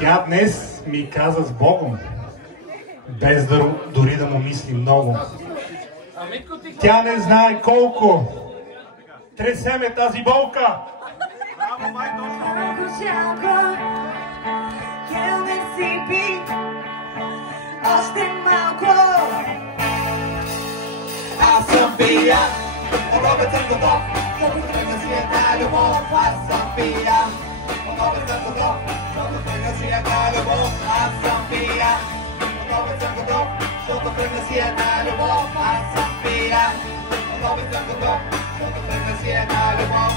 Тя днес ми каза с Богом, без дори да му мисли много. Тя не знае колко тресеме тази болка. Още малко. Аз съм пия, робът съм готов, защото тръгна си една любов. Аз съм пия, робът съм готов, защото тръгна си една любов. Аз съм пия, робът съм готов, защото тръгна си една любов. Аз съм пия, робът съм готов, защото тръгна си една любов.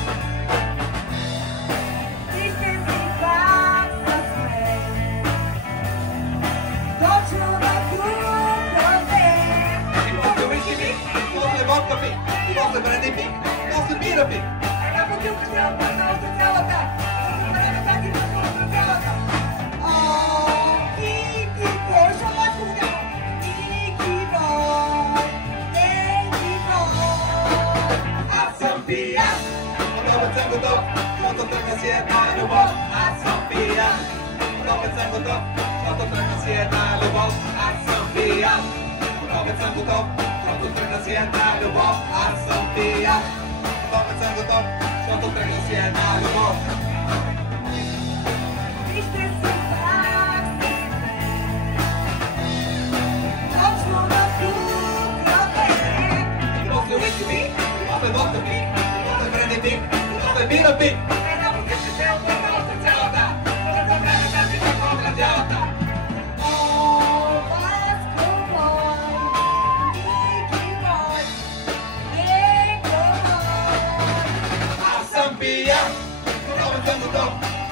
После бренди пик, после бира пик. Една бутилка трябва да носи цялата. Ники бой, шалачко го няма. Ники бой, Ники бой. Аз съм пиян, робът съм готов, защото тръгна си една любов. Аз съм пиян, робът съм готов, защото тръгна си една любов. Аз съм пиян, робът съм готов, защото тръгна си една любов. Аз съм пиян, робът съм готов, защото тръгна си една любов. Вижте се пак с мен, точно на кукълбе. И после уиски пик, и после водка пик, и после бренди пик, и после бира пик. Една бутилка цялата, още цялата, за време тази такова цялата.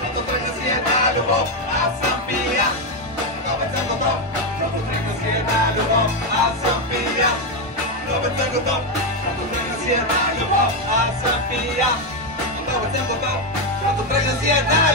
Защото тръгна си една любов. Аз съм пиян, робът съм готов, защото тръгна си една любов. Аз съм пиян, робът съм готов, защото тръгна си една любов. Аз съм пиян, робът съм готов, защото тръгна си една